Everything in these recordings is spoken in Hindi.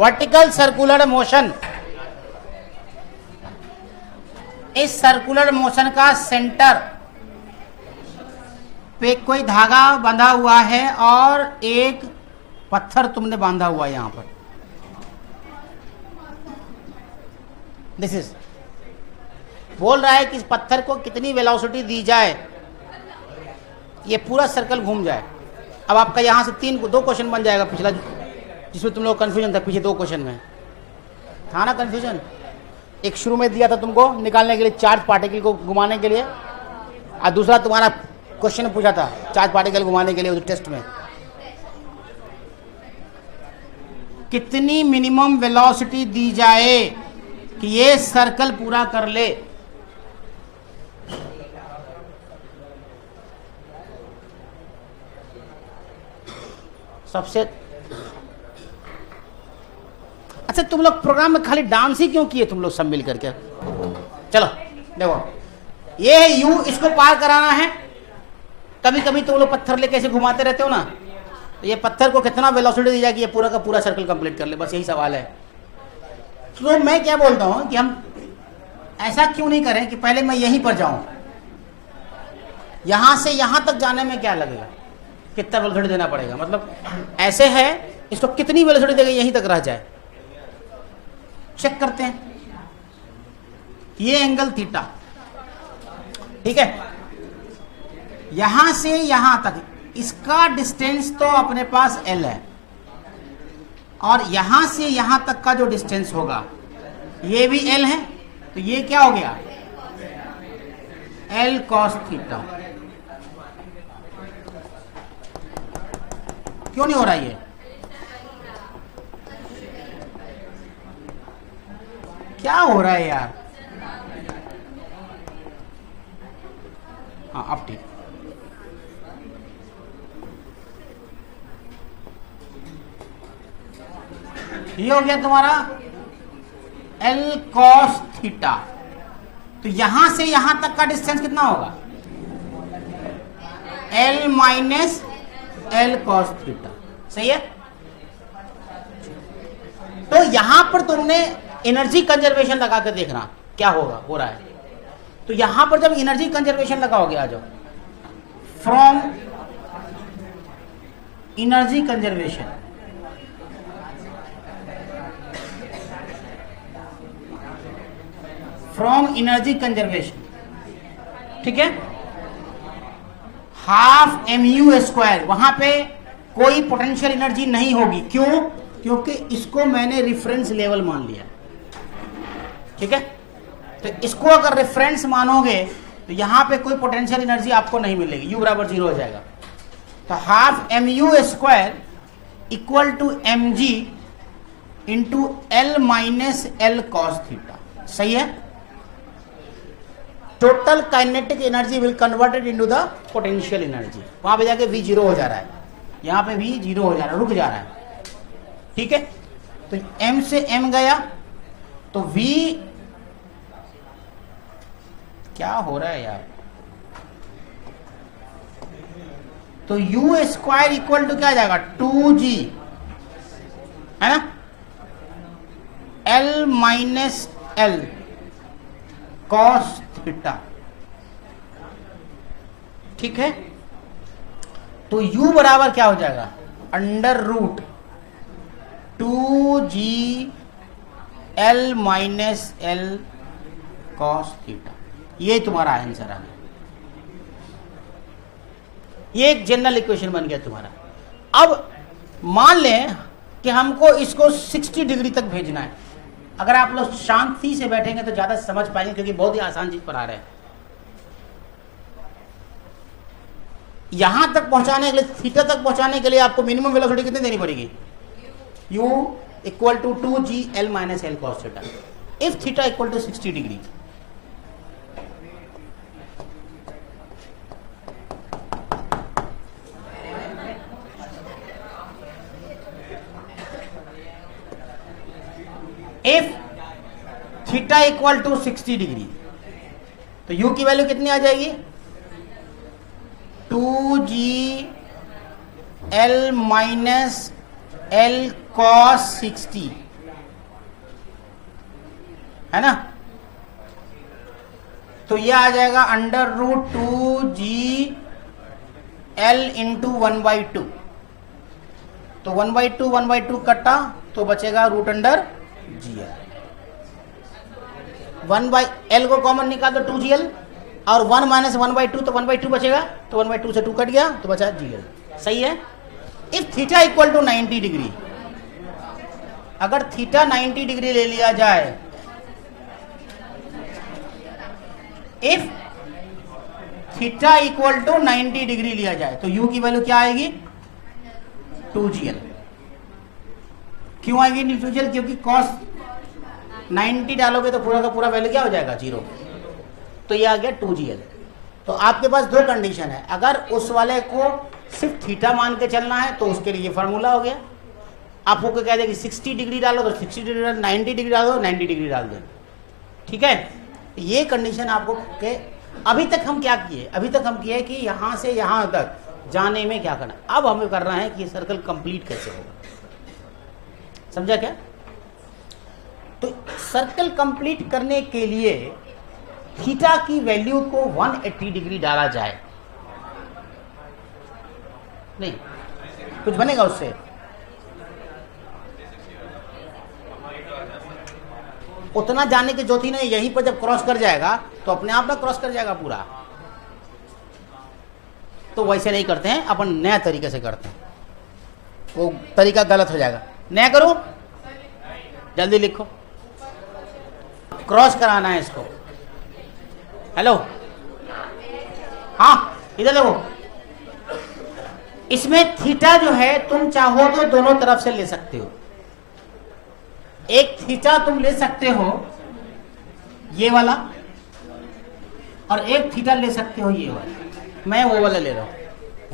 वर्टिकल सर्कुलर मोशन, इस सर्कुलर मोशन का सेंटर पे कोई धागा बंधा हुआ है और एक पत्थर तुमने बांधा हुआ है यहां पर। दिस इज बोल रहा है कि इस पत्थर को कितनी वेलोसिटी दी जाए ये पूरा सर्कल घूम जाए। अब आपका यहां से दो क्वेश्चन बन जाएगा, पिछला जिसमें तुम लोग कंफ्यूजन था, पीछे 2 क्वेश्चन में था ना कंफ्यूजन। एक शुरू में दिया था तुमको निकालने के लिए चार्ज पार्टिकल को घुमाने के लिए, और दूसरा तुम्हारा क्वेश्चन पूछा था चार्ज पार्टिकल घुमाने के लिए उस टेस्ट में कितनी मिनिमम वेलोसिटी दी जाए कि ये सर्कल पूरा कर ले। सबसे अच्छा, तुम लोग प्रोग्राम में खाली डांस ही क्यों किए तुम लोग सब मिल करके? चलो देखो, ये है यू, इसको पार कराना है। कभी कभी तुम लोग पत्थर लेके ऐसे घुमाते रहते हो ना, तो ये पत्थर को कितना वेलोसिटी दी जाएगी ये पूरा का पूरा सर्कल कंप्लीट कर ले, बस यही सवाल है। तो मैं क्या बोलता हूं कि हम ऐसा क्यों नहीं करें कि पहले मैं यहीं पर जाऊं, यहां से यहां तक जाने में क्या लगेगा, कितना वेलोसिटी देना पड़ेगा, मतलब ऐसे है, इसको कितनी वेलोसिटी देगा यहीं तक रह जाए। चेक करते हैं, ये एंगल थीटा, ठीक है, यहां से यहां तक इसका डिस्टेंस तो अपने पास L है, और यहां से यहां तक का जो डिस्टेंस होगा ये भी L है, तो ये क्या हो गया L cos थीटा। क्यों नहीं हो रहा ये? क्या हो रहा है यार? हाँ अब ठीक, ये हो गया तुम्हारा L cos थीटा। तो यहां से यहां तक का डिस्टेंस कितना होगा L minus L cos theta, सही है। तो यहां पर तुमने एनर्जी कंजर्वेशन लगा कर देखना क्या होगा, हो रहा है। तो यहां पर जब एनर्जी कंजर्वेशन लगाओगे, आ जाओ, from energy conservation, from energy conservation, ठीक है, हाफ mu स्क्वायर, वहां पे कोई पोटेंशियल एनर्जी नहीं होगी। क्यों? क्योंकि इसको मैंने रेफरेंस लेवल मान लिया, ठीक है। तो इसको अगर रेफरेंस मानोगे तो यहां पे कोई पोटेंशियल एनर्जी आपको नहीं मिलेगी, u बराबर 0 हो जाएगा। तो half mu square equal to mg into L minus L cos theta, सही है। Total kinetic energy will converted into the potential energy. वहां पे जाके v 0 हो जा रहा है, यहां पे v 0 हो जा रहा है, रुक जा रहा है, ठीक है। तो m से m गया, तो v क्या हो रहा है यार, तो u स्क्वायर इक्वल टू क्या आ जाएगा 2g, है ना, L minus L cos theta, ठीक है। तो u बराबर क्या हो जाएगा under root 2g L minus L cos theta, ये तुम्हारा आंसर आ गया। ये एक जनरल इक्वेशन बन गया तुम्हारा। अब मान लें कि हमको इसको 60 डिग्री तक भेजना है। अगर आप लोग शांति से बैठेंगे तो ज्यादा समझ पाएंगे, क्योंकि बहुत ही आसान चीज पढ़ा रहे हैं। यहां तक पहुंचाने के लिए, थीटा तक पहुंचाने के लिए आपको मिनिमम वेलोसिटी कितनी देनी पड़ेगी, u equal to 2g L minus L cos theta, if theta equal to 60 degree. If theta equal to 60 degree, तो u की वैल्यू कितनी आ जाएगी 2g L minus L cos 60 है ना। तो ये आ जाएगा √2 GL इंटू 1/2। तो 1/2 कटा तो बचेगा √GL। 1/L को कॉमन निकाल दो 2GL, और 1 माइनस 1/2 तो 1/2 बचेगा, तो 1/2 से 2 कट गया तो बचा GL। सही है। If theta equal to 90 degree, अगर थीटा 90 डिग्री ले लिया जाए, if theta equal to 90 degree लिया जाए तो u की वैल्यू क्या आएगी 2GL। क्यों आएगी 2GL? क्योंकि cos 90 डालोगे तो पूरा का पूरा वैल्यू क्या हो जाएगा 0। तो ये आ गया 2GL। तो आपके पास दो कंडीशन है, अगर उस वाले को सिर्फ थीटा मान के चलना है तो उसके लिए फार्मूला हो गया। आपको कह दे कि 60 डिग्री डालो तो 60 डिग्री डालो, 90 डिग्री डालो 90 डिग्री डाल दो। ठीक है, ये कंडीशन आपको के अभी तक हम क्या किए, अभी तक हम किए कि यहां से यहां तक जाने में क्या करना। अब हमें करना है कि सर्कल कंप्लीट कैसे होगा। समझा क्या? तो सर्कल कंप्लीट करने के लिए थीटा की वैल्यू को 180 डिग्री डाला जाए, नहीं कुछ बनेगा उससे, उतना जाने की जरूरत ही नहीं। यहीं पर जब क्रॉस कर जाएगा तो अपने आप ना क्रॉस कर जाएगा पूरा। तो वैसे नहीं करते हैं, अपन नया तरीके से करते हैं, वो तरीका गलत हो जाएगा। नया करो, जल्दी लिखो। क्रॉस कराना है इसको। हेलो, हाँ इधर देखो, इसमें थीटा जो है तुम चाहो तो दोनों तरफ से ले सकते हो। एक थीटा तुम ले सकते हो ये वाला, और एक थीटा ले सकते हो ये वाला। मैं वो वाला ले रहा हूं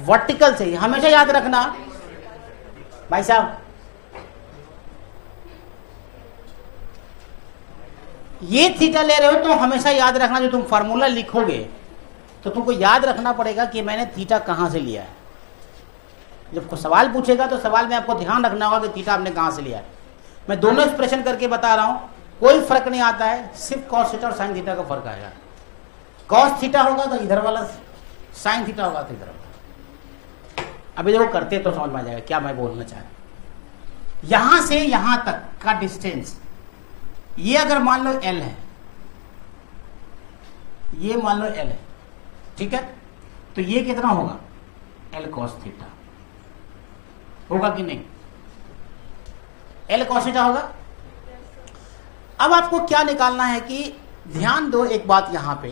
वर्टिकल से। हमेशा याद रखना भाई साहब, ये थीटा ले रहे हो तो हमेशा याद रखना, जो तुम फार्मूला लिखोगे तो तुमको याद रखना पड़ेगा कि मैंने थीटा कहां से लिया है। जब को सवाल पूछेगा तो सवाल में आपको ध्यान रखना होगा कि थीटा आपने कहां से लिया है। मैं दोनों एक्सप्रेशन करके बता रहा हूं, कोई फर्क नहीं आता है, सिर्फ कॉस थीटा और साइन थीटा का फर्क आएगा। कॉस थीटा होगा तो इधर वाला, साइन थीटा होगा तो इधर वाला। अभी देखो करते तो समझ में आ जाएगा क्या मैं बोलना चाह रहा हूं। यहां से यहां तक का डिस्टेंस, ये अगर मान लो L है, ये मान लो L है, ठीक है, तो ये कितना होगा L cos थीटा होगा कि नहीं? L cos थीटा होगा। अब आपको क्या निकालना है कि ध्यान दो एक बात यहां पे,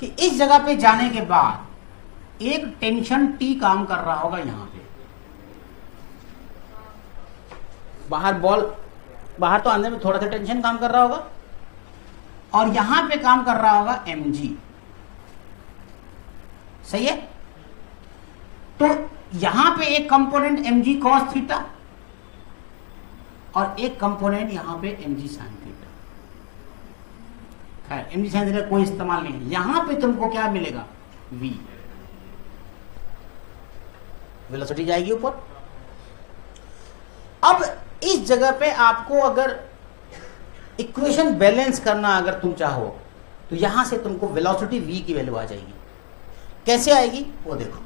कि इस जगह पे जाने के बाद एक टेंशन T काम कर रहा होगा यहां पे। बाहर बॉल, बाहर तो अंदर में थोड़ा सा टेंशन काम कर रहा होगा, और यहां पे काम कर रहा होगा mg। सही है। तो यहां पे एक कंपोनेंट mg cos थीटा और एक कंपोनेंट यहां पे mg sin थीटा। खैर mg sin थीटा कोई इस्तेमाल नहीं है। यहां पे तुमको क्या मिलेगा v, वेलोसिटी जाएगी ऊपर। अब इस जगह पे आपको अगर इक्वेशन बैलेंस करना अगर तुम चाहो तो यहां से तुमको वेलोसिटी v की वैल्यू आ जाएगी। कैसे आएगी वो देखो।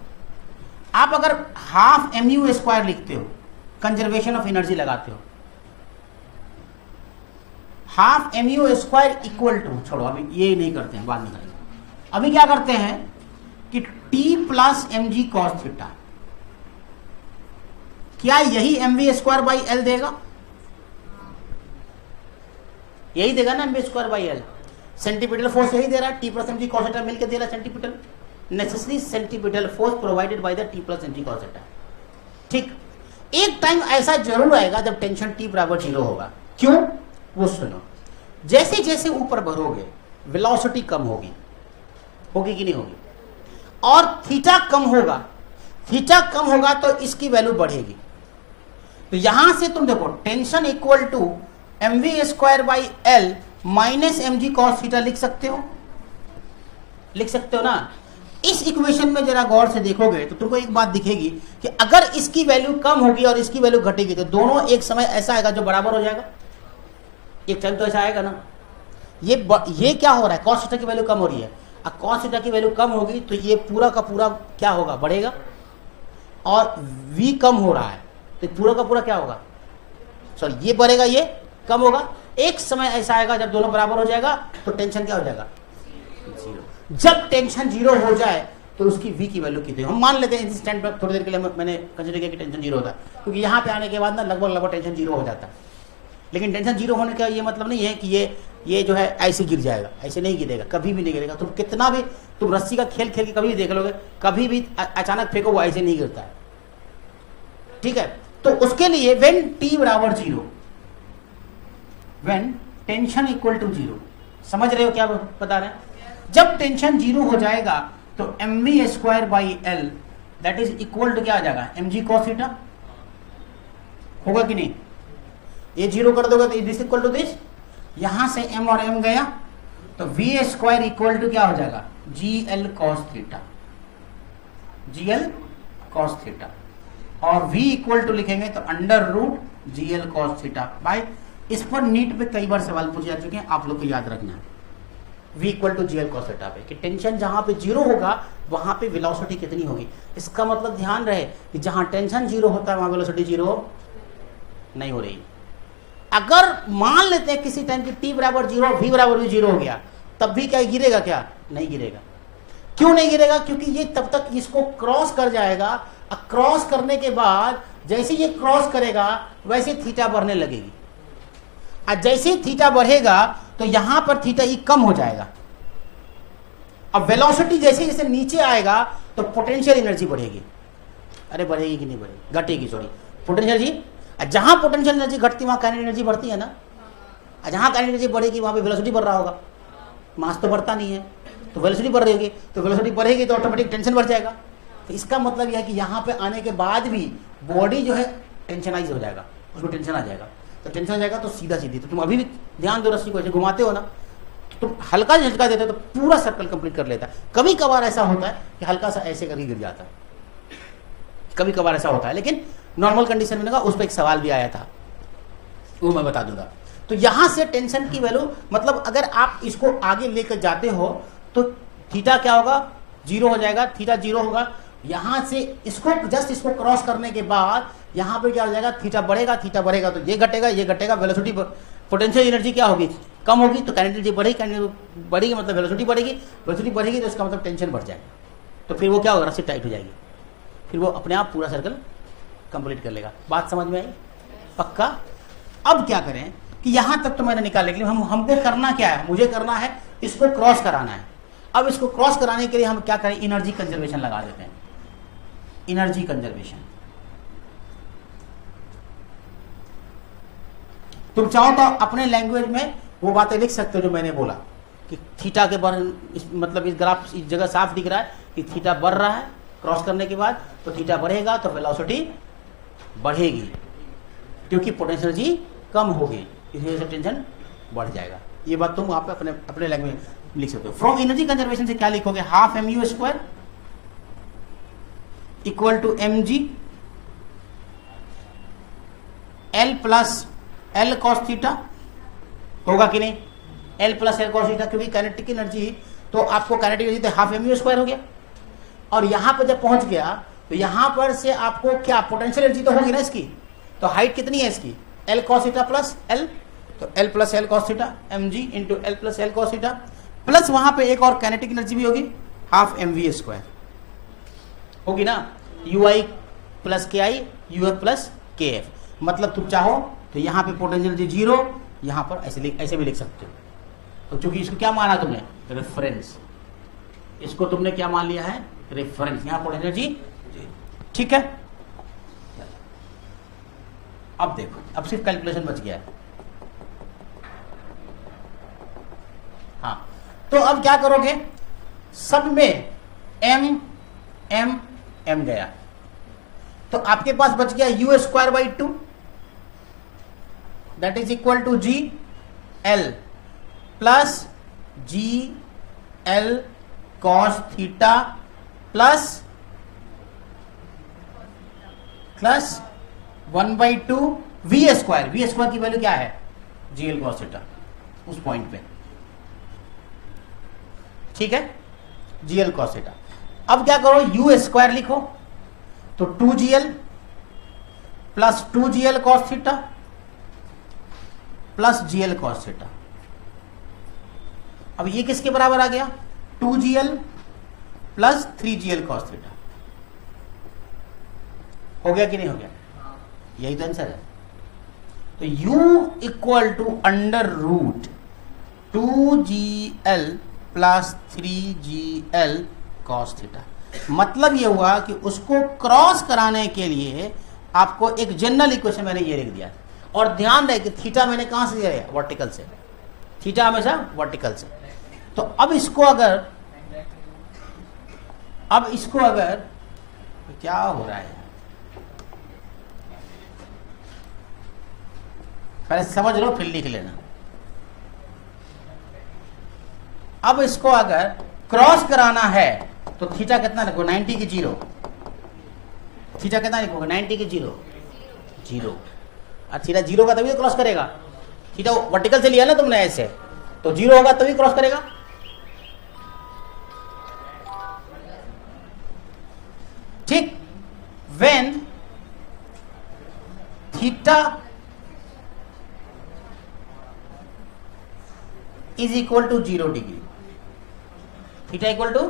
आप अगर हाफ mu स्क्वायर लिखते हो, कंजर्वेशन ऑफ एनर्जी लगाते हो, half mu square equal to, छोड़ो अभी ये नहीं करते हैं, बाद में करेंगे। अभी क्या करते हैं कि t plus mg cos theta, क्या यही mv स्क्वायर बाई एल देगा? यही देगा ना mv square by L. Centripetal force यही दे रहा है, t plus mg cos theta मिलकर दे रहा है centripetal, necessary centripetal force provided by the t plus mg cos theta. ठीक, एक टाइम ऐसा जरूर आएगा जब टेंशन t बराबर 0 होगा। क्यों? वो सुनो। जैसे जैसे ऊपर बढ़ोगे वेलोसिटी कम होगी, होगी कि नहीं होगी? और थीटा कम होगा, थीटा कम होगा तो इसकी वैल्यू बढ़ेगी। तो यहां से तुम देखो tension equal to mv square by L minus mg cos theta लिख सकते हो, लिख सकते हो ना। इस इक्वेशन में जरा गौर से देखोगे तो तुमको एक बात दिखेगी कि अगर इसकी वैल्यू कम होगी और इसकी वैल्यू घटेगी तो दोनों एक समय ऐसा आएगा जो बराबर हो जाएगा। एक टाइम तो ऐसा आएगा ना। ये क्या हो रहा है, cos थीटा की वैल्यू कम हो रही है। अब cos थीटा की वैल्यू कम होगी तो ये पूरा का पूरा क्या होगा, बढ़ेगा, और v कम हो रहा है तो पूरा का पूरा क्या होगा, सॉरी ये बढ़ेगा ये कम होगा। एक समय ऐसा आएगा जब दोनों बराबर हो जाएगा तो टेंशन क्या हो जाएगा, जीरो। जब टेंशन जीरो हो जाए तो उसकी v की वैल्यू कितनी, हम मान लेते हैं इस स्टैंड पर थोड़ी देर के लिए मैंने कंसीडर किया कि टेंशन जीरो होता है, क्योंकि यहाँ पे आने के बाद ना लगभग टेंशन जीरो हो जाता है। लेकिन टेंशन जीरो होने का ये मतलब नहीं है कि ये जो है ऐसे गिर जाएगा, ऐसे नहीं गिरेगा, कभी भी नहीं गिरेगा। तुम कितना भी तुम रस्सी का खेल खेल के कभी भी देख लोगे, कभी भी अचानक फेंको वो ऐसे नहीं गिरता है, ठीक है। तो उसके लिए व्हेन t बराबर zero, when tension equal to zero, समझ रहे हो क्या बता रहे हैं, जब टेंशन जीरो हो जाएगा तो mv square by L that is equal to क्या आ जाएगा, mg cos थीटा, होगा कि नहीं। ये जीरो कर दोगे तो दिस इक्वल टू दिस, यहां से m और m गया तो v स्क्वायर इक्वल टू क्या हो जाएगा, gl cos theta, gl cos theta, और v इक्वल टू लिखेंगे तो under root gl cos theta. भाई इस पर नीट पे कई बार सवाल पूछे जा चुके हैं, आप लोग को याद रखना है v equal to gl cos theta पे, कि टेंशन जहां पे जीरो होगा वहां पे वेलोसिटी कितनी होगी। इसका मतलब ध्यान रहे कि जहां टेंशन जीरो होता है वहां वेलोसिटी जीरो नहीं हो रही। अगर मान लेते हैं किसी टाइम की t बराबर जीरो, v बराबर भी जीरो हो गया, तब भी क्या गिरेगा, क्या नहीं गिरेगा। क्यों नहीं गिरेगा, क्योंकि ये तब तक इसको क्रॉस कर जाएगा, क्रॉस करने के बाद जैसे ये क्रॉस करेगा वैसे थीटा बढ़ने लगेगी, और जैसे थीटा बढ़ेगा तो यहां पर थीटा ई कम हो जाएगा। अब वेलोसिटी जैसे जैसे नीचे आएगा तो पोटेंशियल एनर्जी बढ़ेगी, अरे बढ़ेगी कि नहीं बढ़ेगी, घटेगी, सॉरी पोटेंशियल एनर्जी। जहां पोटेंशियल एनर्जी घटती वहां काइनेटिक एनर्जी बढ़ती है ना, जहां काइनेटिक एनर्जी बढ़ेगी वहां पे वेलोसिटी बढ़ रहा होगा, मास तो बढ़ता नहीं है तो वेलोसिटी बढ़ रही होगी, तो वेलोसिटी बढ़ेगी तो ऑटोमेटिक टेंशन बढ़ जाएगा। तो इसका मतलब यह है कि यहाँ पे आने के बाद भी बॉडी जो है टेंशनाइज हो जाएगा, उसको टेंशन आ जाएगा, तो टेंशन आ जाएगा तो सीधा सीधी, तो तुम अभी भी ध्यान दो रस्सी को ऐसे घुमाते हो ना, तो तुम हल्का झटका देते हो तो पूरा सर्कल कंप्लीट कर लेता है। कभी कभार ऐसा होता है कि हल्का सा ऐसे करके गिर जाता है, कभी कभार ऐसा होता है, लेकिन नॉर्मल कंडीशन में उस पर एक सवाल भी आया था, वो मैं बता दूंगा। तो यहां से टेंशन की वैल्यू, मतलब अगर आप इसको आगे लेकर जाते हो तो थीटा क्या होगा, जीरो हो जाएगा, थीटा जीरो होगा। यहां से इसको जस्ट इसको क्रॉस करने के बाद यहां पे क्या हो जाएगा, थीटा बढ़ेगा, थीटा बढ़ेगा तो ये घटेगा, ये घटेगा, वेलोसिटी पोटेंशियल एनर्जी क्या होगी, कम होगी, तो काइनेटिक एनर्जी बढ़ेगी, काइनेटिक बढ़ेगी मतलब वेलोसिटी बढ़ेगी, वेलोसिटी बढ़ेगी तो इसका मतलब टेंशन बढ़ जाएगा, तो फिर वो क्या होगा, रस्सी टाइट हो जाएगी, फिर वो अपने आप पूरा सर्कल कंप्लीट कर लेगा। बात समझ में आई, पक्का। अब क्या करें कि यहां तक तो मैंने निकाल लिया, हमको करना क्या है, मुझे करना है इसको क्रॉस कराना है। अब इसको क्रॉस कराने के लिए हम क्या करें, एनर्जी कंजर्वेशन लगा देते हैं, एनर्जी कंजर्वेशन। तुम चाहो तो अपने लैंग्वेज में वो बातें लिख सकते हो जो मैंने बोला कि थीटा के बारे में, मतलब इस ग्राफ इस जगह साफ दिख रहा है कि थीटा बढ़ रहा है क्रॉस करने के बाद, तो थीटा बढ़ेगा तो वेलोसिटी बढ़ेगी, क्योंकि पोटेंशियल एनर्जी कम होगी, इस वजह से टेंशन बढ़ जाएगा। ये बात तुम आप अपने लैंग्वेज में लिख सकते हो। फ्रॉम एनर्जी कंजर्वेशन से क्या लिखोगे, half mu square equal to mg l plus L cos theta, होगा कि नहीं, L plus L cos theta, क्योंकि काइनेटिक एनर्जी तो आपको काइनेटिक एनर्जी तो हाफ mu स्क्वायर हो गया। और यहां पर जब पहुंच गया तो यहां पर से आपको क्या पोटेंशियल एनर्जी तो होगी ना इसकी, तो हाइट कितनी है इसकी, l cos theta plus l, तो l plus L cos theta mg into l plus L cos theta, plus वहां पे एक और काइनेटिक एनर्जी भी होगी हाफ mv स्क्वायर होगी ना, ui प्लस के आई uf प्लस के एफ। मतलब तुम चाहो तो यहाँ पे पोटेंशियल एनर्जी जीरो, यहाँ पर ऐसे भी लिख सकते हो। तो चूंकि इसको क्या माना तुमने, रेफरेंस, इसको तुमने क्या मान लिया है, रेफरेंस, यहाँ पोटेंशियल एनर्जी, ठीक है। अब देखो, अब सिर्फ कैलकुलेशन बच गया है। हाँ, तो अब क्या करोगे, सब में m m m गया, तो आपके पास बच गया u square by 2 that is equal to G L plus G L cos theta plus 1/2 V square. V square की वैल्यू क्या है, जी एल कॉस थीटा, उस पॉइंट पे ठीक है, जीएल कॉस थीटा। अब क्या करो, यू स्क्वायर लिखो, तो 2gl plus 2gl cos theta plus gl cos theta. अब ये किसके बराबर आ गया, 2gl plus 3gl cos theta. हो गया कि नहीं हो गया? यही तो आंसर है। तो u equal to under root 2gl plus 3gl cos theta. मतलब ये हुआ कि उसको क्रॉस कराने के लिए आपको एक जनरल इक्वेशन मैंने ये लिख दिया। और ध्यान रहे कि थीटा मैंने कहां से लिया, वर्टिकल से। थीटा हमेशा वर्टिकल से। तो अब इसको अगर क्या हो रहा है, पहले समझ लो फिर लिख लेना। अब इसको अगर क्रॉस कराना है तो थीटा कितना लिखो, 90 की 0। थीटा कितना लिखोगे, 90 की 0। और थीटा 0 का तभी तो क्रॉस करेगा। थीटा वर्टिकल से लिया ना तुमने ऐसे, तो 0 होगा तभी क्रॉस करेगा। ठीक, when theta is equal to 0 degree, theta equal to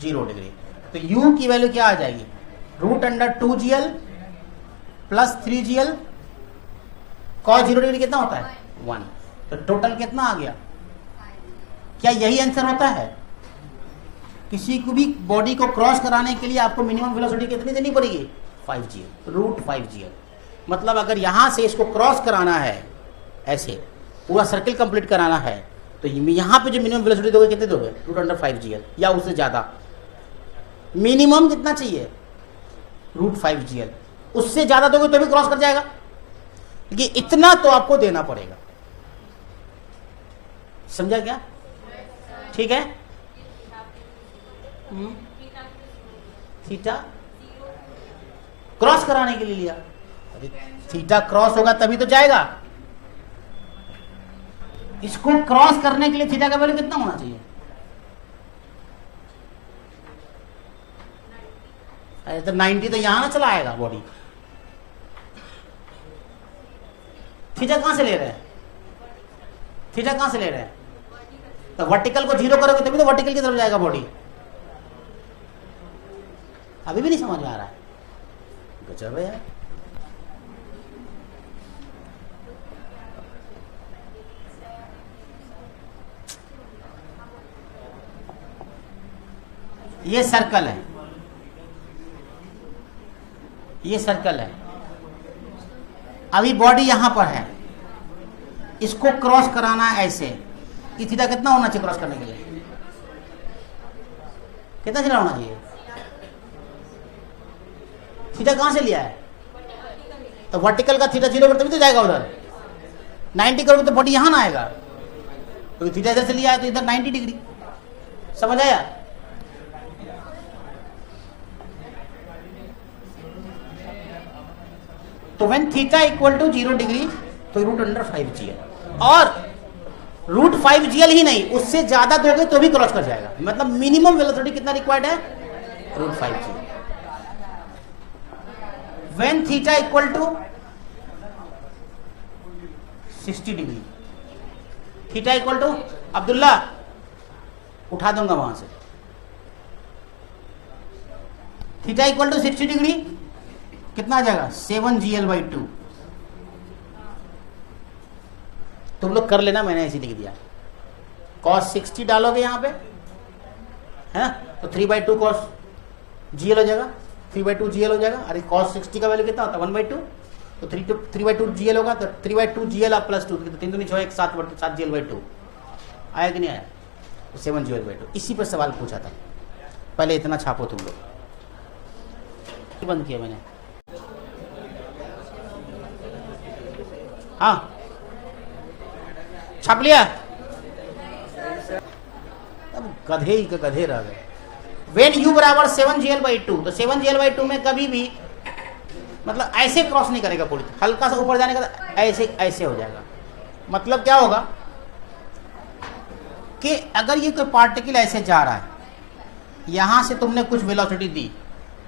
0 degree, तो u की वैल्यू क्या आ जाएगी, root under 2gl plus 3gl cos 0 degree कितना होता है, 1। तो टोटल कितना आ गया? क्या यही आंसर होता है? किसी को भी बॉडी को क्रॉस कराने के लिए आपको मिनिमम वेलोसिटी कितनी देनी पड़ेगी, 5gl, रूट 5gl। मतलब अगर यहां से इसको क्रॉस कराना है, ऐसे पूरा सर्किल कंप्लीट कराना है, तो यहां पे जो मिनिमम वेलोसिटी दोगे कितने दोगे, रूट अंडर 5gl या उससे ज्यादा। मिनिमम कितना चाहिए, रूट 5gl। उससे ज्यादा दोगे तो भी क्रॉस कर जाएगा, लेकिन इतना तो आपको देना पड़ेगा। समझा क्या? ठीक है। थीटा क्रॉस कराने के लिए लिया, अभी थीटा क्रॉस होगा तभी तो जाएगा। इसको क्रॉस करने के लिए थीटा का वैल्यू कितना होना चाहिए, अरे तो 90 तो यहां ना चला आएगा बॉडी। थीटा कहां से ले रहे हैं, थीटा कहां से ले रहे हैं, तो वर्टिकल को 0 करोगे तभी तो वर्टिकल की तरफ जाएगा बॉडी। अभी भी नहीं समझ में आ रहा है, गजब है यार। ये सर्कल है, ये सर्कल है। अभी बॉडी यहां पर है, इसको क्रॉस कराना है ऐसे। ये थीटा कितना होना चाहिए क्रॉस करने के लिए, कितना थीटा होना चाहिए? थीटा कहां से लिया है, तो वर्टिकल का थीटा 0 पर तभी तो जाएगा उधर। 90 करोगे तो बॉडी यहां ना आएगा, तो थीटा इधर से लिया है तो इधर 90 डिग्री। समझ आया? तो when theta equal to 0 degree, तो रूट अंडर 5gl। और रूट 5gl ही नहीं, उससे ज्यादा दोगे तो भी क्रॉस कर जाएगा। मतलब मिनिमम वेलोसिटी कितना रिक्वायर्ड है, root 5gl। When theta equal to 60 degree, theta equal to, Abdullah उठा दूंगा वहां से, थीटा इक्वल टू 60 डिग्री कितना आ जाएगा, 7gl/2। तुम लोग कर लेना, मैंने ऐसे लिख दिया। cos 60 डालोगे यहां पे है, तो 3/2 cos gl हो जाएगा, 3/2 gl हो जाएगा। अरे cos 60 का वैल्यू कितना होता है, 1/2, तो 3/2 gl होगा, तो 3/2 gl आप प्लस 2, तो 3 दूनी 6, 7gl/2 आया कि नहीं आया, तो 7gl/2। इसी पर सवाल पूछा था। पहले इतना छापो तुम लोग, बंद किया मैंने। हाँ छाप लिया, अब गधे ही का गधे रह गए। वेन u बराबर 7gl/2, तो 7gl/2 में कभी भी मतलब ऐसे क्रॉस नहीं करेगा पूरी, हल्का सा ऊपर जाने का ऐसे ऐसे हो जाएगा। मतलब क्या होगा कि अगर ये कोई पार्टिकल ऐसे जा रहा है, यहां से तुमने कुछ वेलोसिटी दी,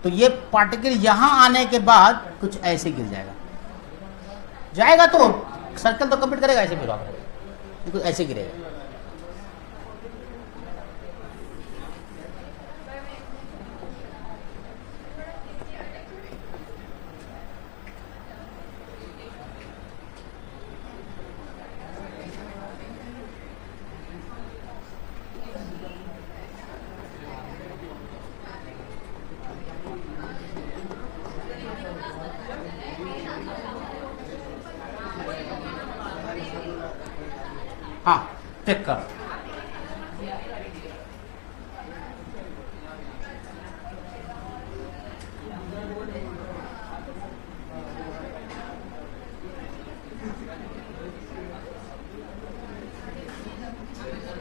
तो ये पार्टिकल यहां आने के बाद कुछ ऐसे गिर जाएगा तो सर्कल तो कंप्लीट करेगा, ऐसे फिर कुछ ऐसे गिरेगा। हाँ, चेक कर।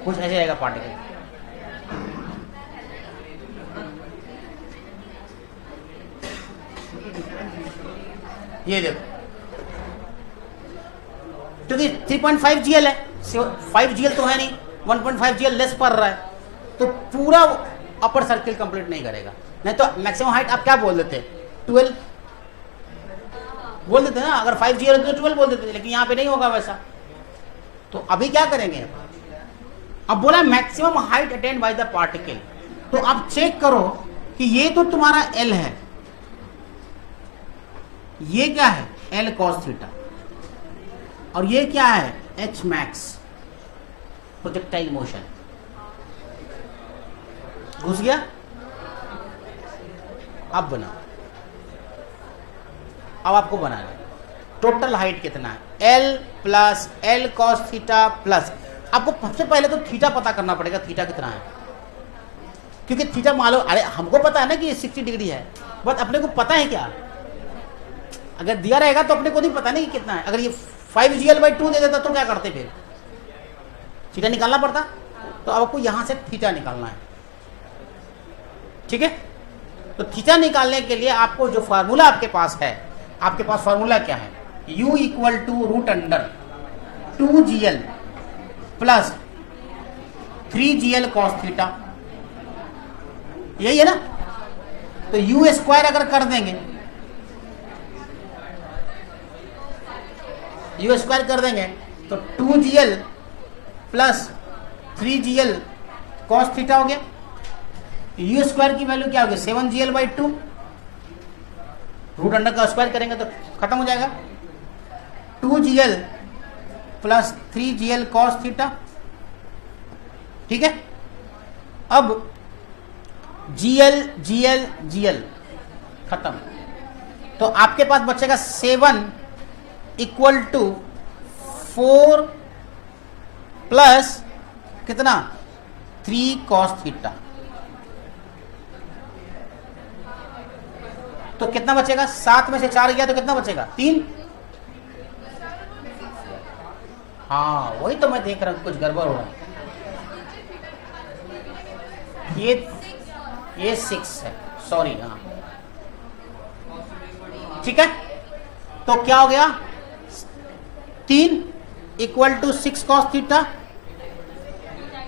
कुछ ऐसे रहेगा पार्टिकल। ये देखो, क्योंकि 3.5 GL है, 5 GL तो है नहीं, 1.5 GL लेस पड़ रहा है, तो पूरा अपर सर्किल कंप्लीट नहीं करेगा। नहीं तो मैक्सिमम हाइट आप क्या बोल देते, 12 बोल देते ना, अगर 5 GL होते तो 12 बोल देते, लेकिन यहाँ पे नहीं होगा वैसा। तो अभी क्या करेंगे, अब बोला maximum height attend by the particle, तो आप चेक करो कि ये तो तुम्हारा L है, ये क्या है L cos थीटा, और ये क्या है H max प्रोजेक्टाइल मोशन। घुस गया? अब बना, अब आपको बनाना है टोटल हाइट कितना है, L plus L cos theta plus, आपको सबसे पहले तो थीटा पता करना पड़ेगा, थीटा कितना है, क्योंकि थीटा मालूम, अरे हमको पता है ना कि ये 60 डिग्री है, बट अपने को पता है क्या, अगर दिया रहेगा तो अपने को नहीं पता नहीं कि कितना है। अगर ये 5 GL/2 दे देता तो क्या करते, फिर थीटा निकालना पड़ता। तो अब आपको यहां से थीटा निकालना है, ठीक है। तो थीटा निकालने के लिए आपको जो फार्मूला आपके पास है, आपके पास फार्मूला क्या है, u equal to √2GL plus 3GL cos theta, यही है ना। तो u स्क्वायर अगर कर देंगे, u स्क्वायर कर देंगे तो 2GL plus 3GL cos theta हो गया। u स्क्वायर की वैल्यू क्या होगी, 7GL/2, रूट अंडर का स्क्वायर करेंगे तो खत्म हो जाएगा, 2GL plus 3GL cos theta, ठीक है। अब GL खत्म, तो आपके पास बचेगा 7 इक्वल टू 4 प्लस कितना 3 cos थीटा, तो कितना बचेगा, 7 में से 4 गया तो कितना बचेगा, 3। हाँ वही तो मैं देख रहा हूं, कुछ गड़बड़ हो रहा है। ये 6 है, सॉरी, हाँ ठीक है। तो क्या हो गया, 3 इक्वल टू 6 cos थीटा,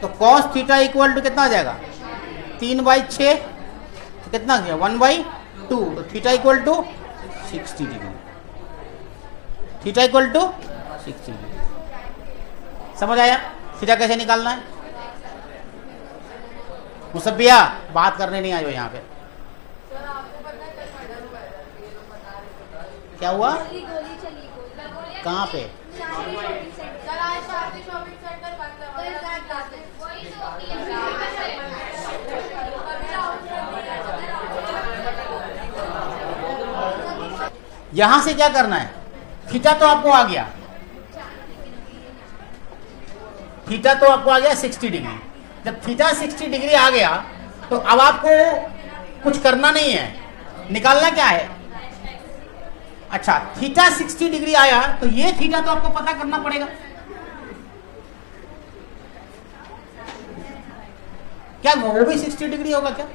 तो cos थीटा इक्वल टू कितना आ जाएगा, 3/6, तो कितना गया 1/2, तो theta equal to 60 degree, theta equal to 60 degree. समझ आया थीटा कैसे निकालना है। मुसब्बिया बात करने नहीं आयो यहाँ पे, क्या हुआ, कहाँ पे, यहां से क्या करना है, थीटा तो आपको आ गया, थीटा तो आपको आ गया 60 डिग्री। जब थीटा 60 डिग्री आ गया तो अब आपको कुछ करना नहीं है, निकालना क्या है, अच्छा थीटा 60 डिग्री आया तो ये थीटा तो आपको पता करना पड़ेगा, क्या वो भी 60 डिग्री होगा क्या,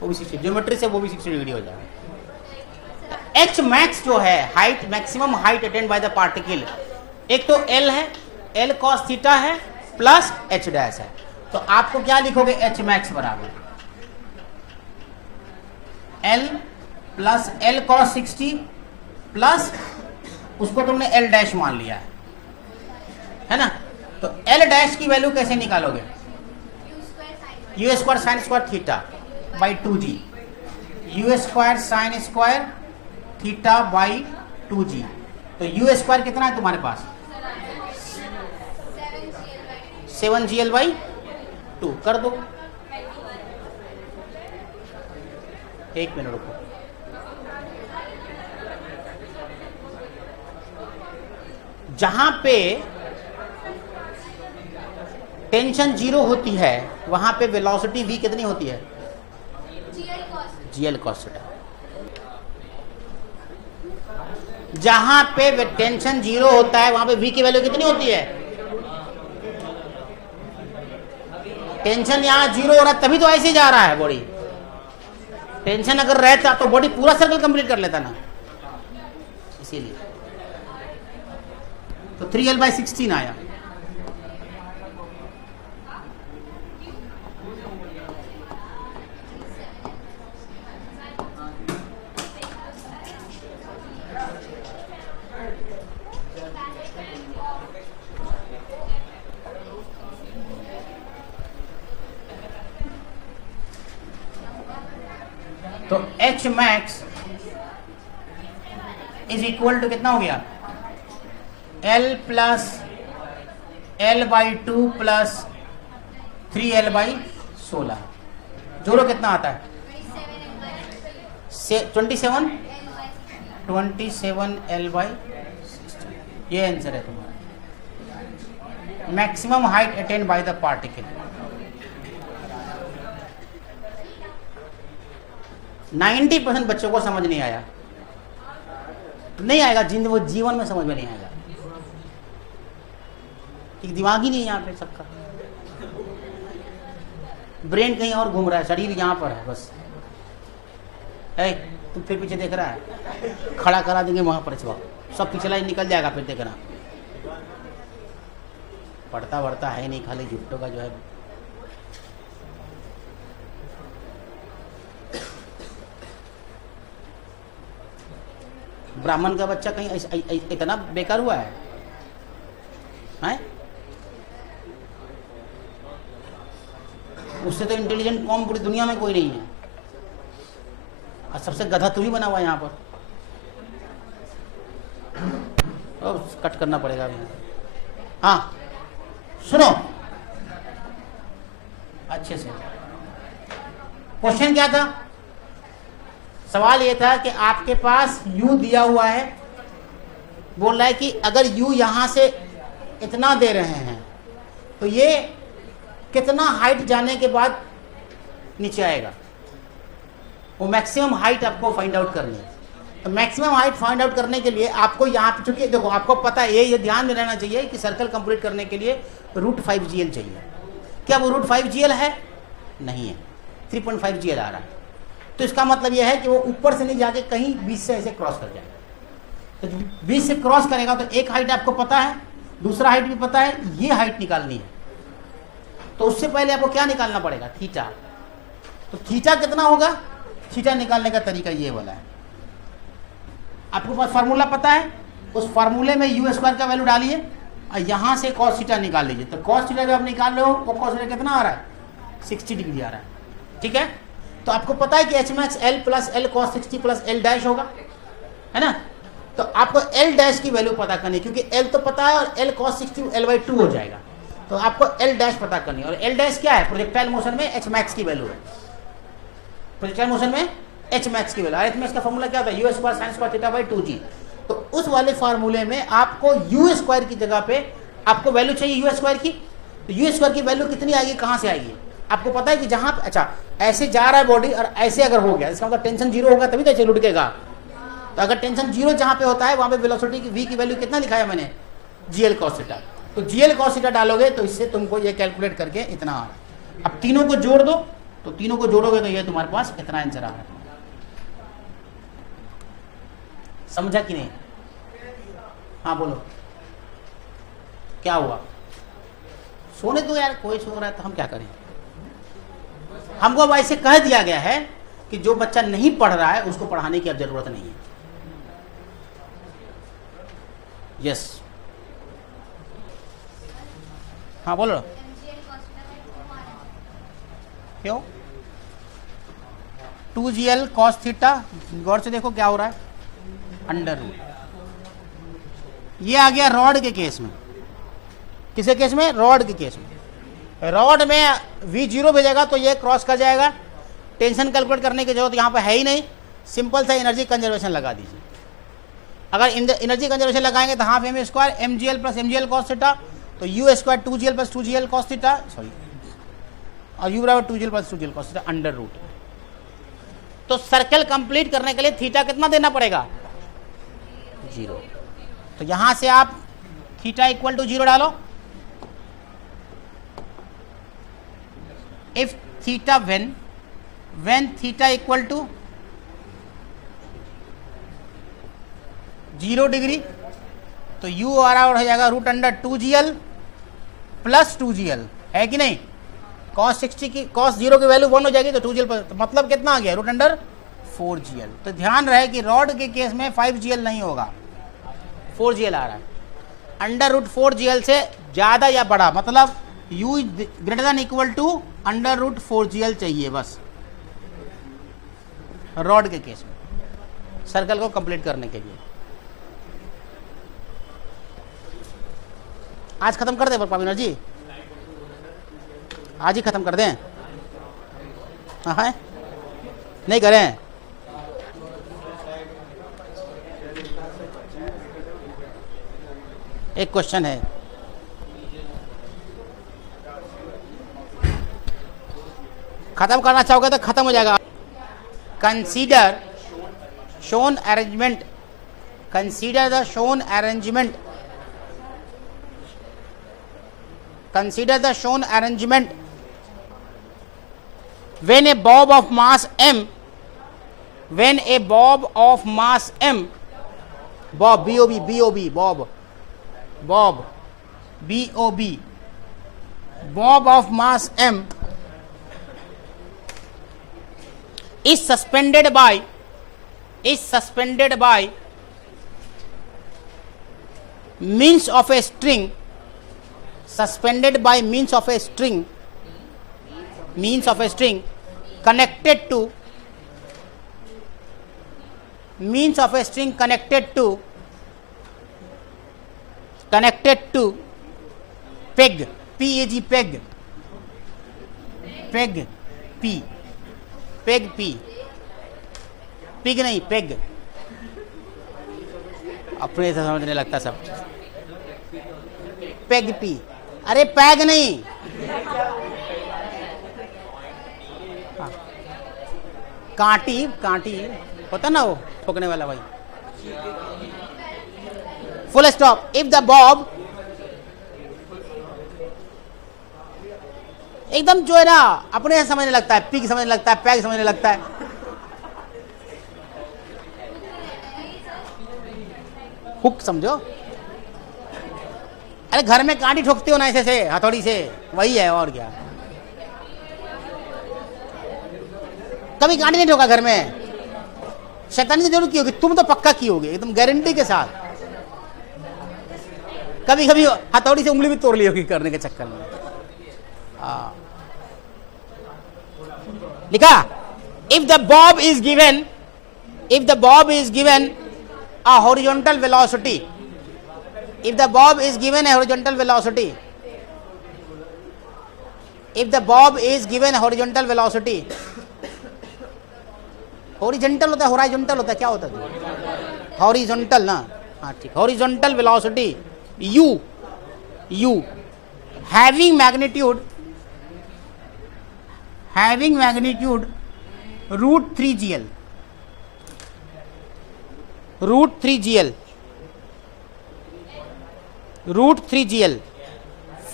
वो भी 60, ज्योमेट्री से वो भी 60 डिग्री हो जाएगा। एच मैक्स जो है height, maximum height attend by the particle, एक तो एल है, एल कॉस थीटा है प्लस एच डैश है, तो आपको क्या लिखोगे, एच मैक्स बराबर L plus L cos 60 plus उसको तुमने एल डैश मान लिया है ना। तो एल डैश की वैल्यू कैसे निकालोगे, you square sine square theta by 2g, you square sine square theta by 2g। तो यू स्क्वायर कितना है तुम्हारे पास, 7gl बाई 2 कर दो। एक मिनट रुको, जहां पे टेंशन जीरो होती है वहां पे वेलोसिटी v कितनी होती है, gl cos थीटा। जहां पे टेंशन जीरो होता है वहां पे v की वैल्यू कितनी होती है, टेंशन यहां जीरो हो रहा है तभी तो ऐसे जा रहा है बॉडी, टेंशन अगर रहता तो बॉडी पूरा सर्कल कंप्लीट कर लेता ना, इसीलिए तो 3l/16 आया। तो H max is equal to कितना हो गया, L plus l/2 plus 3l/16, जोड़ो कितना आता है, 27 l/16, ये आंसर है तुम्हारा। Maximum height attend by the particle. 90% बच्चों को समझ नहीं आया, नहीं आएगा, वो जीवन में समझ में नहीं आएगा, एक दिमाग ही नहीं है यहाँ पे सबका, ब्रेन कहीं और घूम रहा है, शरीर यहाँ पर है बस। तुम फिर पीछे देख रहा है, खड़ा करा देंगे वहां पर, सब पिछला ही निकल जाएगा, फिर देखना पढ़ता बढ़ता है नहीं, खाली झुट्टों का जो है। ब्राह्मण का बच्चा कहीं इतना बेकार हुआ है, हैं? उससे तो इंटेलिजेंट कौम पूरी दुनिया में कोई नहीं है, और सबसे गधा तू ही बना हुआ है यहाँ पर। कट करना पड़ेगा अभी। हाँ सुनो अच्छे से, क्वेश्चन क्या था, सवाल ये था कि आपके पास u दिया हुआ है, बोल रहा है कि अगर u यहां से इतना दे रहे हैं तो ये कितना हाइट जाने के बाद नीचे आएगा, वो मैक्सिमम हाइट आपको फाइंड आउट करनी है। तो मैक्सिमम हाइट फाइंड आउट करने के लिए आपको यहाँ पे, चूंकि देखो आपको पता है, ये ध्यान में रहना चाहिए कि सर्कल कंप्लीट करने के लिए √5gl चाहिए। क्या वो √5gl है, नहीं है, 3.5gl आ रहा है। तो इसका मतलब यह है कि वो ऊपर से नहीं जाके कहीं बीच से ऐसे क्रॉस कर जाएगा। तो बीच से क्रॉस करेगा तो एक हाइट आपको पता है, दूसरा हाइट भी पता है, ये हाइट निकालनी है। तो उससे पहले आपको क्या निकालना पड़ेगा, थीटा। तो थीटा कितना होगा, थीटा निकालने का तरीका ये वाला है। आपको पास फार्मूला पता है, उस फार्मूले में u² का वैल्यू डालिए और यहां से cos थीटा निकाल लीजिए। तो cos थीटा जब आप निकाल रहे हो वो cos थीटा कितना आ रहा है, 60 डिग्री आ रहा है, ठीक है। तो आपको पता है कि H max L plus L cos 60 plus L dash होगा, है ना। तो आपको एल डैश की वैल्यू पता करनी, क्योंकि एल तो पता है और एल कॉस 60 l/2 हो जाएगा। तो आपको एल डैश पता करनी है, और एल डैश क्या है, प्रोजेक्टाइल मोशन में एच मैक्स की वैल्यू है। प्रोजेक्टाइल मोशन में एच मैक्स की वैल्यू, एच मैक्स का फॉर्मूला क्या होता है, u² sin square theta by 2g। तो उस वाले फार्मूले में आपको u² की जगह पे आपको वैल्यू चाहिए u² की। तो u² की वैल्यू कितनी आएगी, कहां से आएगी, आपको पता है कि जहां, अच्छा ऐसे जा रहा है बॉडी और ऐसे अगर हो गया, इसका मतलब टेंशन जीरो होगा तभी तो ऐसे लुढ़केगा। तो अगर टेंशन जीरो जहां पे होता है वहां पे वेलोसिटी की v की वैल्यू कितना लिखा है मैंने, gl cos थीटा। तो gl cos थीटा डालोगे तो इससे तुमको ये कैलकुलेट करके इतना आ रहा है। अब तीनों को जोड़ दो, तो तीनों को जोड़ोगे तो ये तुम्हारे पास इतना आंसर आ रहा है। समझा कि नहीं, हाँ बोलो क्या हुआ? सोने दो यार, कोई सो रहा है तो हम क्या करें? हमको अब ऐसे कह दिया गया है कि जो बच्चा नहीं पढ़ रहा है उसको पढ़ाने की अब जरूरत नहीं है। यस, हाँ बोलो। क्यों? 2gl cos थीटा, गौर से देखो क्या हो रहा है, अंडर रूट। ये आ गया रॉड के केस में। किसके केस में? रॉड के केस में। रॉड में v0 भेजेगा तो ये क्रॉस कर जाएगा, टेंशन कैलकुलेट करने की जरूरत यहाँ पे है ही नहीं, सिंपल सा एनर्जी कंजर्वेशन लगा दीजिए। अगर एनर्जी कंजर्वेशन लगाएंगे तो half M square mgl plus mgl cos theta, तो u square 2gl plus 2gl cos theta, sorry, और u बराबर 2gl plus 2gl cos theta under root. तो सर्कल कंप्लीट करने के लिए थीटा कितना देना पड़ेगा? 0। तो यहां से आप थीटा इक्वल टू 0 डालो। If theta when theta equal to 0 degree, तो u बराबर हो जाएगा root under 2gl plus 2gl, है कि नहीं? cos 60 की cos 0 की वैल्यू 1 हो जाएगी तो 2gl पर, तो मतलब कितना आ गया? Root under 4gl। तो ध्यान रहे कि रॉड के केस में 5gl नहीं होगा, 4gl आ रहा है। अंडर रूट 4gl से ज़्यादा या बड़ा, मतलब u greater than equal to under root 4gl चाहिए बस, रॉड के केस में सर्कल को कंप्लीट करने के लिए। आज खत्म कर दें पाविनर जी, आज ही खत्म कर दें? हाँ, नहीं करें? एक क्वेश्चन है, खत्म करना चाहोगे तो खत्म हो जाएगा। Consider shown arrangement, consider the shown arrangement, consider the shown arrangement when a bob of mass m, when a bob of mass m, bob bob bob bob bob bob bob of mass m is suspended by means of a string, suspended by means of a string connected to peg, peg, peg, peg p, peg p, pig नहीं पेग, अपने से समझने लगता सब। पेग पी, अरे पैग नहीं, कांटी, कांटी होता ना वो ठोकने वाला भाई। Full stop. If the Bob, एकदम जो है ना अपने से समझने लगता है, पिग समझने लगता है, पैग समझने लगता है। हुक समझो, अरे घर में कांटी ठोकते हो ना ऐसे से, हथौड़ी से, वही है और क्या। कभी कांटी नहीं ठोका घर में? शैतानी तो जरूर की होगी, तुम तो पक्का की होगी एकदम गारंटी के साथ। कभी कभी हथौड़ी से उंगली भी तोड़ ली होगी करने के चक्कर में। लिखा, if the Bob is given a horizontal velocity, if the bob is given a horizontal velocity, if the bob is given a horizontal velocity, horizontal होता है, horizontal होता है, क्या होता है? horizontal ना, हाँ ठीक, horizontal velocity u having magnitude root 3gl, root 3gl,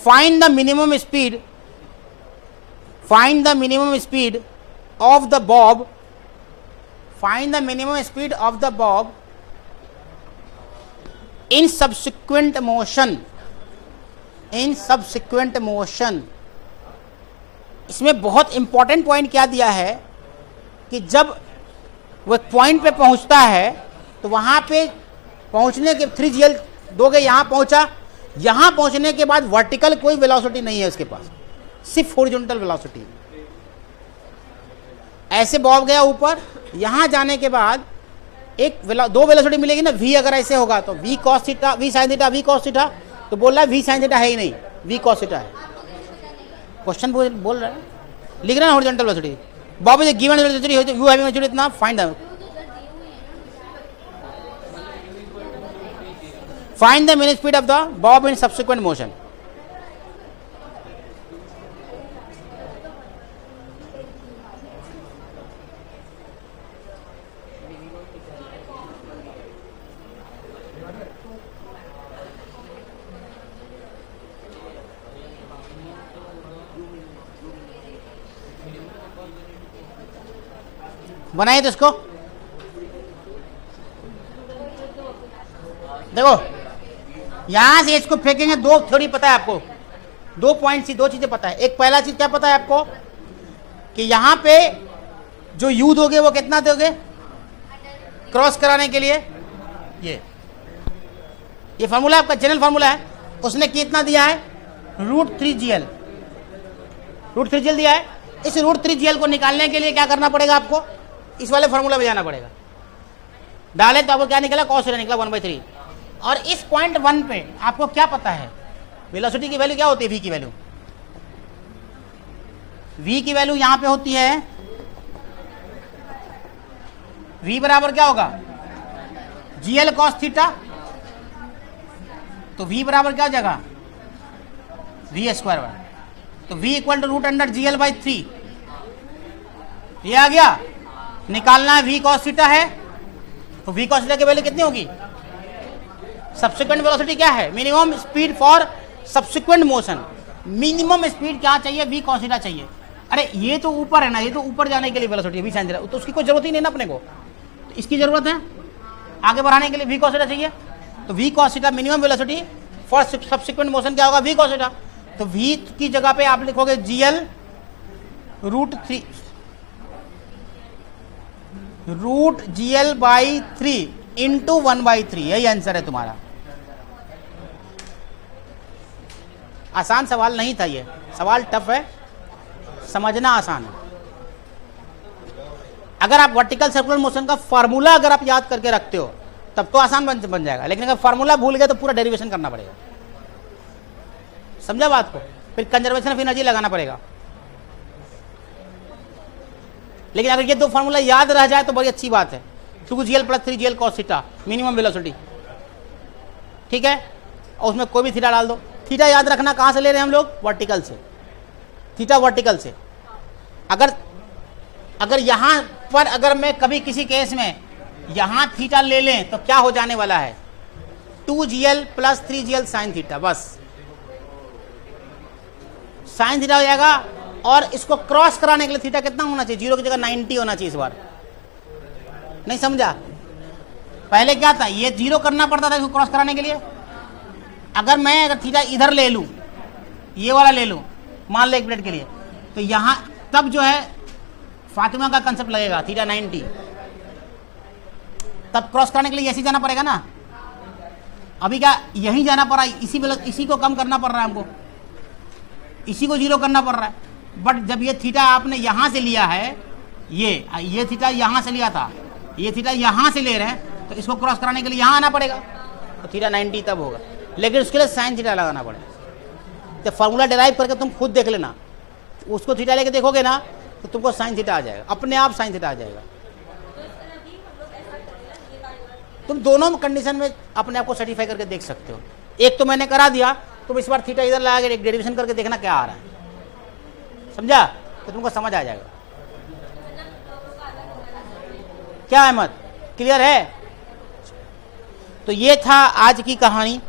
find the minimum speed of the bob, in subsequent motion in subsequent motion. इसमें बहुत इंपॉर्टेंट पॉइंट क्या दिया है कि जब वो पॉइंट पे पहुंचता है तो वहां पे पहुंचने के 3gl दोगे, यहां पहुंचा, यहां पहुंचने के बाद वर्टिकल कोई वेलोसिटी नहीं है उसके पास, सिर्फ हॉरिजॉन्टल वेलोसिटी। ऐसे बॉब गया ऊपर, यहां जाने के बाद दो वेलोसिटी मिलेगी ना, v अगर ऐसे होगा तो v cos theta, v sin theta, v cos theta, तो बोल रहा है v sin थीटा है ही नहीं, v cos थीटा है। क्वेश्चन बोल रहा है, लिख रहा है horizontal velocity. Bob is given velocity, you having velocity इतना, find the mean speed of the bob in subsequent motion. बनाइए तो इसको देखो, यहां से इसको फेंकेंगे, दो थ्योरी पता है आपको, दो पॉइंट सी, दो चीजें पता है। एक पहला चीज क्या पता है आपको कि यहां पे जो यू दोगे वो कितना दोगे क्रॉस कराने के लिए, ये फार्मूला आपका जनरल फार्मूला है। उसने कितना दिया है, √3gl, √3gl दिया है। इस √3gl को निकालने के लिए क्या करना पड़ेगा आपको, इस वाले फार्मूला में जाना पड़ेगा। डाले तो आपको क्या निकला, cos थीटा निकला 1/3। और इस पॉइंट 1 पे आपको क्या पता है, वेलोसिटी की वैल्यू क्या होती है, v की वैल्यू, v की वैल्यू यहां पे होती है, v बराबर क्या होगा, gl cos थीटा, तो v बराबर क्या हो जाएगा, v²। तो v इक्वल टू √gl/3, ये आ गया। निकालना है v cos थीटा है, तो v cos थीटा की वैल्यू कितनी होगी, सब्सिक्वेंट वेलोसिटी क्या है, minimum speed for subsequent motion. Minimum speed क्या चाहिए, v cos थीटा चाहिए। अरे ये तो ऊपर है ना, ये तो ऊपर जाने के लिए वेलोसिटी है v sin थीटा, तो उसकी कोई जरूरत ही नहीं ना अपने को, तो इसकी जरूरत है आगे बढ़ाने के लिए v cos थीटा चाहिए। तो v cos theta minimum velocity for subsequent motion क्या होगा, v cos थीटा। तो v की जगह पे आप लिखोगे gl √gl/3 इंटू 1/3, यही आंसर है तुम्हारा। आसान सवाल नहीं था ये, सवाल टफ है, समझना आसान है। अगर आप वर्टिकल सर्कुलर मोशन का फार्मूला अगर आप याद करके रखते हो तब तो आसान बन जाएगा, लेकिन अगर फार्मूला भूल गए तो पूरा डेरिवेशन करना पड़ेगा। समझा बात को, फिर कंजर्वेशन ऑफ एनर्जी लगाना पड़ेगा। लेकिन अगर ये दो फार्मूला याद रह जाए तो बड़ी अच्छी बात है, 2gl + 3gl cos theta minimum velocity, ठीक है, और उसमें कोई भी थीटा डाल दो। थीटा याद रखना कहां से ले रहे हैं हम लोग, वर्टिकल से, थीटा वर्टिकल से। अगर यहां पर अगर मैं कभी किसी केस में यहां थीटा ले लें तो क्या हो जाने वाला है, 2gl + 3gl sin थीटा, बस sin थीटा हो जाएगा। और इसको क्रॉस कराने के लिए थीटा कितना होना चाहिए, 0 की जगह 90 होना चाहिए। इस बार नहीं समझा, पहले क्या था, ये 0 करना पड़ता था इसको क्रॉस कराने के लिए। अगर थीटा इधर ले लूं, ये वाला ले लूं, मान लो 1 मिनट के लिए, तो यहां तब जो है फातिमा का कंसेप्ट लगेगा, थीटा 90, तब क्रॉस कराने के लिए ऐसे जाना पड़ेगा ना। अभी क्या यहीं जाना पड़ रहा है, इसी को कम करना पड़ रहा है हमको, इसी को 0 करना पड़ रहा है। बट जब ये थीटा आपने यहां से लिया है, ये थीटा यहां से लिया था, ये थीटा यहां से ले रहे हैं, तो इसको क्रॉस कराने के लिए यहां आना पड़ेगा, तो थीटा 90 तब होगा। लेकिन उसके लिए साइन थीटा लगाना पड़ेगा। तो फार्मूला डिराइव करके तुम खुद देख लेना, उसको थीटा लेके देखोगे ना तो तुमको साइन थीटा आ जाएगा, अपने आप साइन थीटा आ जाएगा। तुम दोनों कंडीशन में अपने आप को सर्टिफाई करके देख सकते हो। एक तो मैंने करा दिया, तुम इस बार थीटा इधर लगा के एक डेरिवेशन करके देखना क्या आ रहा है, समझा, तो तुमको समझ आ जाएगा। क्या अहमद, क्लियर है? तो ये था आज की कहानी,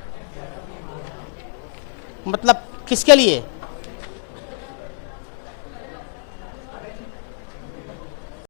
मतलब किसके लिए,